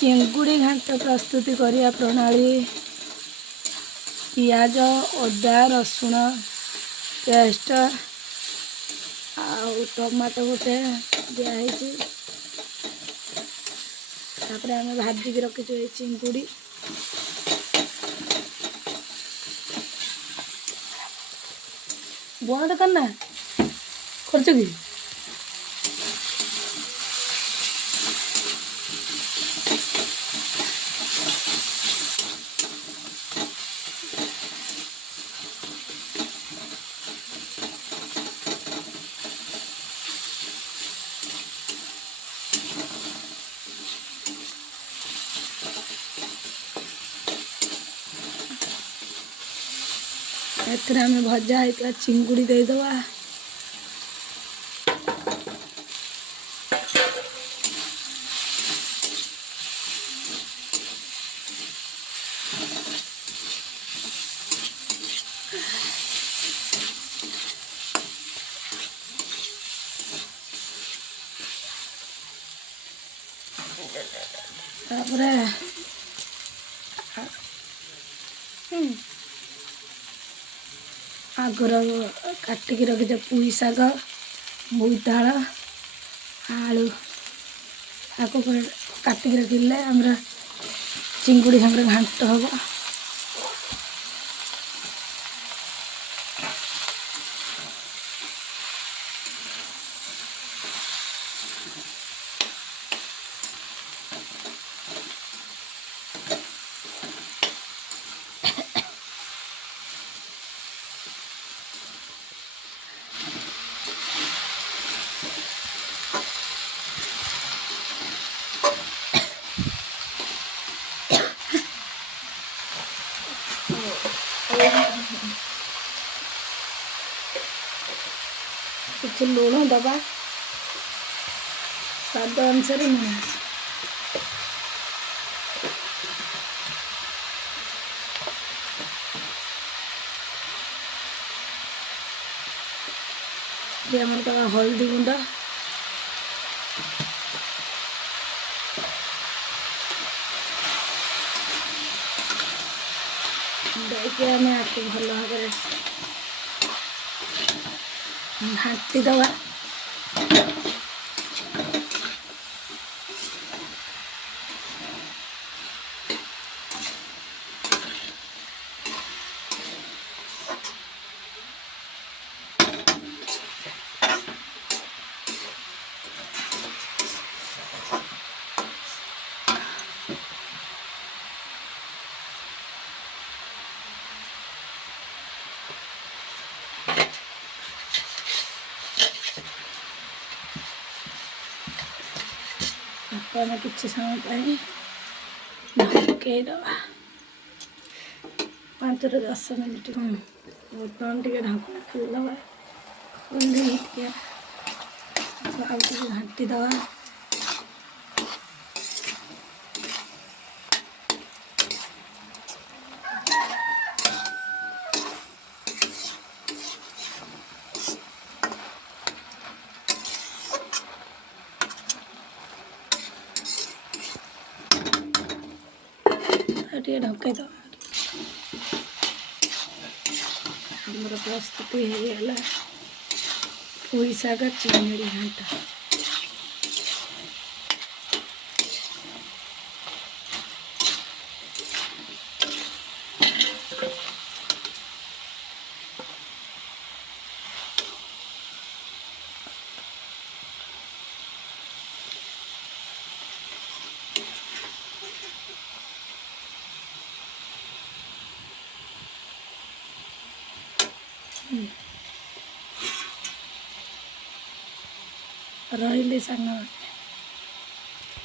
चिंगुड़ी घांट प्रस्तुति करिया प्रणाली पियाज अदा रसुण पेस्ट आउ टमाटो गोटे दिखाई आम भाजिक रखीचु ये चिंगुड़ी बंद करना खर्च की आम भजा होता चिंगुड़ी देदबा आगर काटिक रखी पुई शाग बोईताल आलू आपको काटिक रखिले आमर चिंगुड़ी सामने घांट हम कुछ लुण दबा स्वाद अनुसार लुण दबा हल्दी गुंड देखिए आम आपको भल भाव घाटी दवा किसी समय ढकेदवा 5 ରୁ 10 मिनट बर्तमान टे ढाक खोलदवा खोल घाटी दवा ढके दवा आमर प्रस्तुति होगा पुई शाग चिंगुड़ी घांट रही सांग।